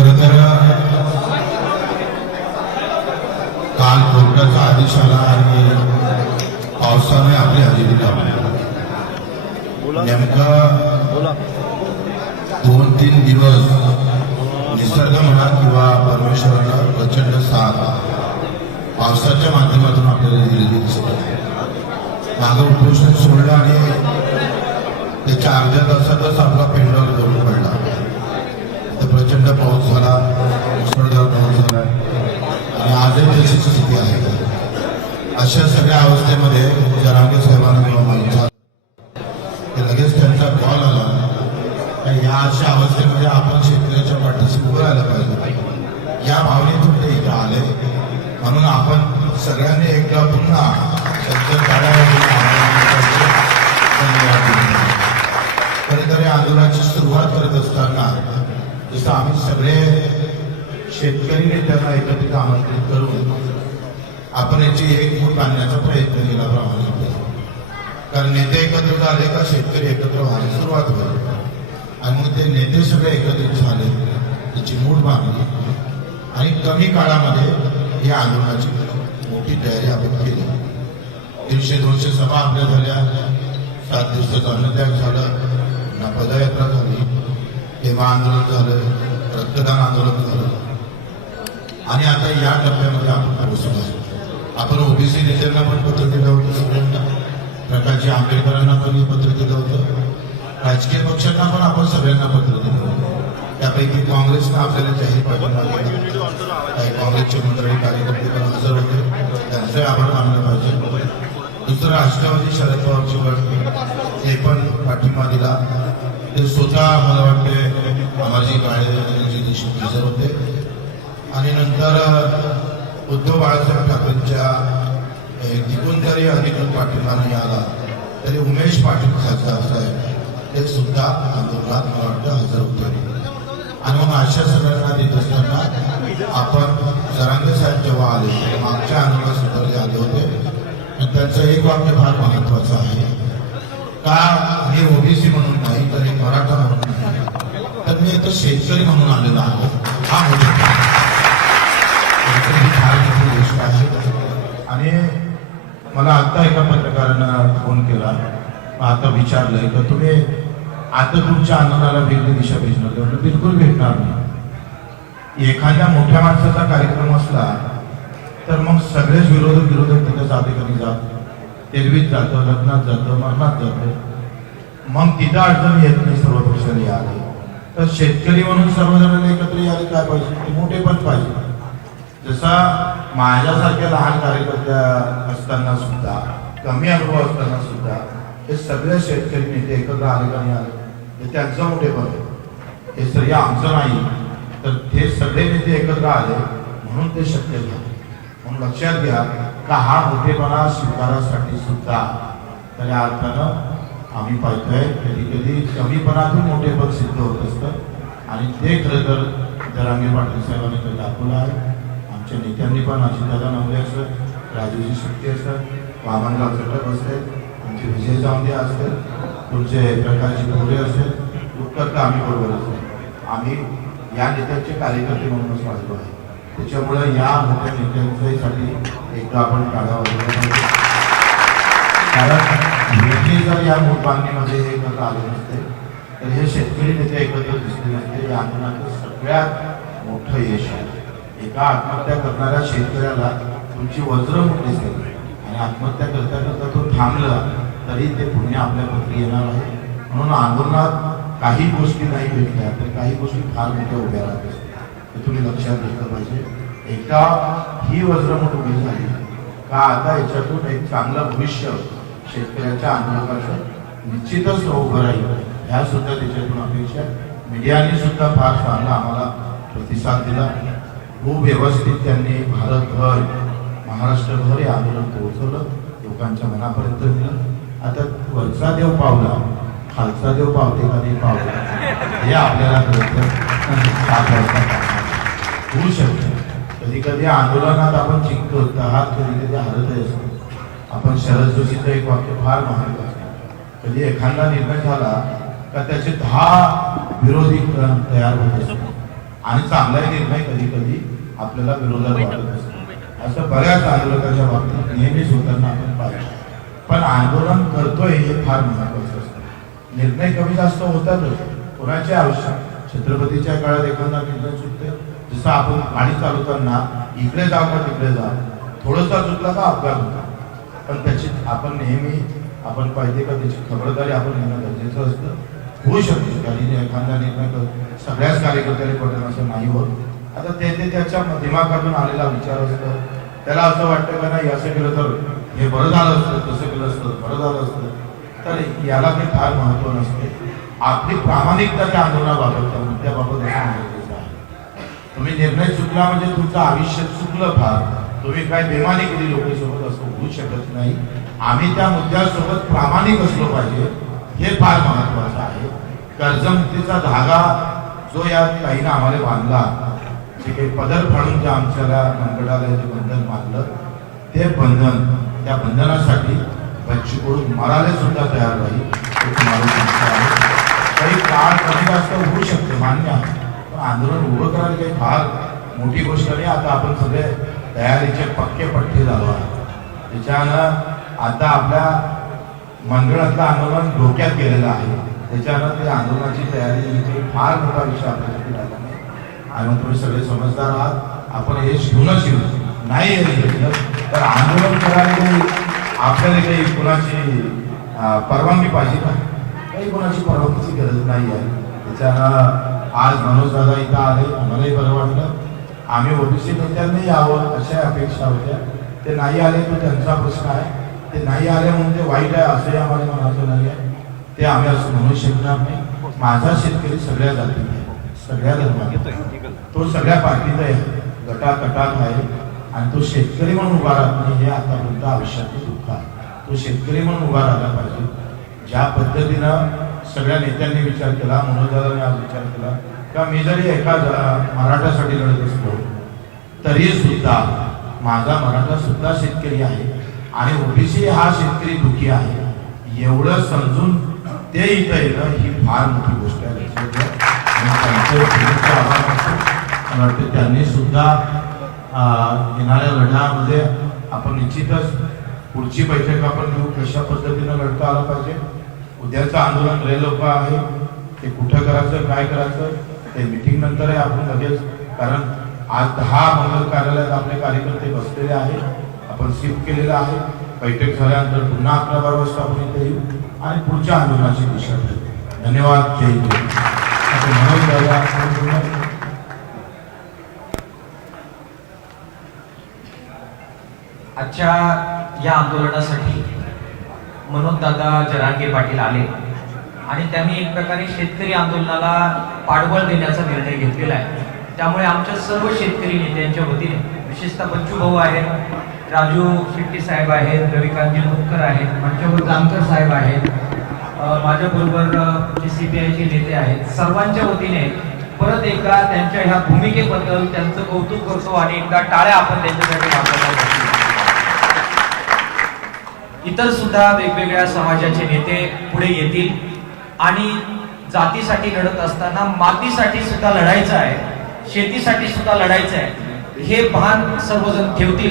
खरं तर काल कोर्टाचा आदेश आला आणि पावसाने आपली हजेरी लावली. नेमकं 2-3 दिवस निसर्ग म्हणा किंवा परमेश्वराला प्रचंड साथ पावसाच्या माध्यमातून आपल्याला दिलेली दिसते. मागं उपोषण सोडलं आणि त्याच्या अर्ध्या तासातच आपला पेंडॉल गळून पडला. तर प्रचंड पाऊस झाला, मुसळधार पाऊस झाला आणि आजही तशीच स्थिती आहे. अशा सगळ्या अवस्थेमध्ये जरांगे साहेबांना जेव्हा माहिती झालं ते लगेच त्यांचा कॉल आला. या अशा अवस्थेमध्ये आपण शेतकऱ्याच्या पाठीशी उभं राहायला पाहिजे. या भावनेतून ते इथं आले. म्हणून आपण सगळ्यांनी एकदा पुन्हा त्यांच्या खरेतरी आंदोलनाची सुरुवात करत असताना जसं आम्ही सगळे शेतकरी नेत्यांना एकत्रित आमंत्रित करून आपण याची एकमूट आणण्याचा प्रयत्न केला प्रामाणिकपणे. कारण नेते एकत्र झाले का शेतकरी एकत्र व्हायला सुरुवात होईल आणि मग ते नेते सगळे एकत्रित झाले, त्याची मूठ बांधली आणि कमी काळामध्ये या आंदोलनाची मोठी तयारी आपण केली. 150-200 सभा आपल्या झाल्या, 7 दिवसाचं अन्नत्याग झालं, पदयात्रा झाली, तेव्हा आंदोलन झालं, रक्तदान आंदोलन झालं आणि आता या टप्प्यामध्ये आपण पोहोचलो. आपण ओबीसी नेत्यांना पण पत्र दिलं होतं, सगळ्यांना, प्रकाशजी आंबेडकरांना पण पत्र दिलं होतं, राजकीय पक्षांना पण आपण सगळ्यांना पत्र दिलं होतं. त्यापैकी काँग्रेसनं आपल्याला जाहीर पाठिंबा दिला. काही काँग्रेसचे मंडळी कार्यकर्ते पण हजर होते, त्यांचे आभार मानलं पाहिजे. दुसरं राष्ट्रवादी शरद पवारचे गट हे पण पाठिंबा दिला. ते स्वतः मला वाटते अमरजी काळे देशमुख हजर होते आणि नंतर उद्धव बाळासाहेब ठाकरेंच्या तिकून जरी अधिकृत पाठिंबा नाही आला तरी उमेश पाटील खासदार साहेब ते सुद्धा आंदोलनात मला वाटतं हजर होते. आणि मग अशा सगळ्यांना देत असताना आपण जरांगे साहेब जेव्हा आले मागच्या आंदोलनात सुद्धा ते आले होते. त्यांचं एक वाक्य फार महत्वाचं आहे का, मी ओबीसी म्हणून नाही तर एक मराठा म्हणून नाही तर मी इथं शेतकरी म्हणून आलेला आहे. हा फार मोठी गोष्ट आहे. आणि मला आता एका पत्रकारानं फोन केला, आता विचारलंय का तुम्ही आता तुमच्या आंदोलनाला वेगळी दिशा भेटणार का? बिलकुल भेटणार नाही. एखाद्या मोठ्या माणसाचा कार्यक्रम असला तर मग सगळेच विरोधक तिथे जाते, कधी जात तेरवीत जातं, लग्नात जातं, मरणात जातं, मग तिथं अडचण येत नाही. सर्व पक्षाने आले तर शेतकरी म्हणून सर्वजणांना एकत्र यायला काय पाहिजे, ते मोठे पण पाहिजे. जसा माझ्यासारख्या लहान कार्यकर्त्या असताना सुद्धा, कमी अनुभव असताना सुद्धा हे सगळे शेतकरी नेते एकत्र आले का नाही आले हे त्यांचं मोठेपण आहे. हे श्रेय आमचं नाही तर ते सगळे नेते एकत्र आले म्हणून ते शक्य झाले. म्हणून लक्षात घ्या का हा मोठेपणा स्वीकारासाठी सुद्धा खऱ्या अर्थानं आम्ही पाहतोय कधी कधी कमीपणातून मोठेपण सिद्ध होत असतं आणि ते खरं तर जरांगे पाटील साहेबांनी ते दाखवलं आहे. आमच्या नेत्यांनी पण अजितदादा नवले असत, राजूजी शेट्टी असतात, वामनराव चटक असतात, आमचे विजय जावंदे असतात, तुमचे प्रकाशजी भोरे असतात, उत्तर आम्ही बरोबर असतो. आम्ही या नेत्यांचे कार्यकर्ते म्हणूनच वाढलो आहे. त्याच्यामुळे या मोठ्या नेत्यांसाठी एकदा आपण काढावा पाहिजे. कारण नेते जर या मूठ बांधणीमध्ये एकत्र आले नसते तर हे शेतकरी नेते एकत्र दिसले नसते. या आंदोलनाचं सगळ्यात मोठं यश आहे. एका आत्महत्या करणाऱ्या शेतकऱ्याला तुमची वज्रमुठ दिसते आणि आत्महत्या करता करता तो थांबला तरी ते पुण्य आपल्या पत्री येणार आहे. म्हणून आंदोलनात काही गोष्टी नाही भेटल्या तर काही गोष्टी फार मोठ्या उभ्या राहतात. हे तुम्ही लक्षात घेतलं पाहिजे. एकदा ही वज्रमुठ उभी झाली का आता याच्यातून एक चांगलं भविष्य शेतकऱ्यांच्या आंदोलनाचं निश्चितच उभं राहील. ह्या सुद्धा त्याच्यातून अपेक्षा. मीडियाने सुद्धा फार चांगला आम्हाला प्रतिसाद दिला. खूप व्यवस्थित त्यांनी भारतभर महाराष्ट्रभर हे आंदोलन पोहोचवलं, लोकांच्या मनापर्यंत दिलं. आता वरचा देव पावला, खालचा देव पावते का नाही पावला हे आपल्याला होऊ शकतं. कधी कधी आंदोलनात आपण जिंकतो, आहात कधी कधी हरतही असतो. आपण शरद जोशीचं एक वाक्य फार महत्वाचं, कधी एखादा निर्णय झाला का त्याचे 10 विरोधी तयार होत असतात आणि चांगला निर्णय कधी कधी आपल्याला विरोधात वाटत असतो. असं बऱ्याच आंदोलकाच्या बाबतीत नेहमीच होताना आपण पाहिजे. पण आंदोलन करतोय हे फार महत्वाचं असतं. निर्णय कमी जास्त होतातच कोणाचे आयुष्यात. छत्रपतीच्या काळात एखादा निर्णय चुकते, जसं आपण गाडी चालवताना इकडे जा का तिकडे जा, थोडंसं चुकला का अपघात होता. पण त्याची आपण नेहमी आपण पाहिजे का त्याची खबरदारी आपण घेणं गरजेचं असतं. होऊ शकते काही एखादा निर्णय सगळ्याच कार्यकर्त्याने पडणं असं नाही होत. आता ते त्याच्या दिमागातून आलेला विचार असतो. त्याला असं वाटतं का नाही असं केलं तर हे बरं झालं असतं, तसं केलं असतं बरं झालं असतं. तर याला काही फार महत्त्व नसते. आपली प्रामाणिकता त्या आंदोलनाबाबत त्या मुद्द्याबाबत असणं गरजेचं आहे. तुम्ही निर्णय चुकला म्हणजे तुमचं आयुष्य चुकलं फार. तुम्ही काय बेमानी केली लोकांसोबत असं होऊ शकत नाही. आम्ही त्या मुद्द्यासोबत प्रामाणिक असलो पाहिजे हे फार महत्वाचं आहे. कर्जमुक्तीचा धागा जो या ताईनं आम्हाला बांधला, जे काही पदर फाडून ज्या आमच्याला मनगडाला जे बंधन बांधलं, ते बंधन त्या बंधनासाठी बच्चू कडू मरायला सुद्धा तयार राहील. काही काळ कमी जास्त होऊ शकते मान्य, पण आंदोलन उभं करायला काही फार मोठी गोष्ट नाही. आता आपण सगळे तयारीचे पक्के पट्टे झालो आहे. त्याच्यानं आता आपल्या मंडळातलं आंदोलन डोक्यात गेलेलं आहे. त्याच्यानं ते आंदोलनाची तयारी ही फार मोठा विषय आपल्यासाठी राहिला नाही. आणि तुम्ही सगळे समजदार आहात. आपण हे शिवूनच शिवू नाही घेतलं तर आंदोलन करायला काही आपल्याला काही कोणाची परवानगी पाहिजे का? काही कोणाची परवानगीची गरज नाही आहे. त्याच्यानं आज मनोज दादा इथं आले, मलाही बरं वाटलं. आम्ही ओबीसी नेत्यांनी यावं अशा अपेक्षा होत्या. ते नाही आले तो त्यांचा प्रश्न आहे. ते नाही आले म्हणून ते वाईट आहे असंही आम्हाला म्हणायचं नाही आहे. ते आम्ही असं म्हणू शकणार नाही. माझा शेतकरी सगळ्या जातीत आहे, सगळ्या धर्मात, तो सगळ्या पार्टीत आहे, गटागटात आहे. आणि तो शेतकरी म्हणून उभा राहत नाही हे आतापर्यंत आयुष्यातलं दुःख आहे. तो शेतकरी म्हणून उभा राहायला पाहिजे. ज्या पद्धतीनं सगळ्या नेत्यांनी विचार केला, मनोजदादांनी आज विचार केला का मी जरी एका मराठासाठी लढत असलो तरी सुद्धा माझा मराठा सुद्धा शेतकरी आहे आणि ओबीसी हा शेतकरी दुखी आहे एवढं समजून ते इथं येणं ही फार मोठी गोष्ट आहे. त्यांनी सुद्धा येणाऱ्या लढ्यामध्ये आपण निश्चितच पुढची बैठक आपण घेऊ, कशा पद्धतीनं लढता आलं पाहिजे. उद्याचं आंदोलन रे लोक आहे ते कुठं करायचं काय करायचं ते मीटिंग नंतर आहे आपण लगेच. कारण आज 10 मंगल कार्यालयात आपले कार्यकर्ते बसलेले आहेत. आपण शिफ्ट केलेलं आहे. बैठक झाल्यानंतर पुन्हा 11-12 वाजता आपण इथे येऊ आणि पुढच्या आंदोलनाची दिशा ठरवू. धन्यवाद. जय हिंद. आजच्या या आंदोलनासाठी मनोज दादा जरांगे पाटील आले आणि त्यांनी एक प्रकारे शेतकरी आंदोलनाला पाठबळ देण्याचा निर्णय घेतलेला आहे. त्यामुळे आमच्या सर्व शेतकरी नेत्यांच्या वतीने विशेषतः बच्चू भाऊ आहेत, राजू शेट्टी साहेब आहेत, रविकांतजी मुतकर आहेत, माझ्याबरोबर जानकर साहेब आहेत, माझ्याबरोबर CPIचे नेते आहेत. सर्वांच्या वतीने परत एकदा त्यांच्या ह्या भूमिकेबद्दल त्यांचं कौतुक करतो आणि एकदा टाळ्या आपण त्यांच्यासाठी वाजवतो. इतर सुद्धा वेगवेगळ्या समाजाचे नेते पुढे येतील आणि जातीसाठी लढत असताना मातीसाठी सुद्धा लढायचं आहे, शेतीसाठी सुद्धा लढायचं आहे हे भान सर्वजण ठेवतील.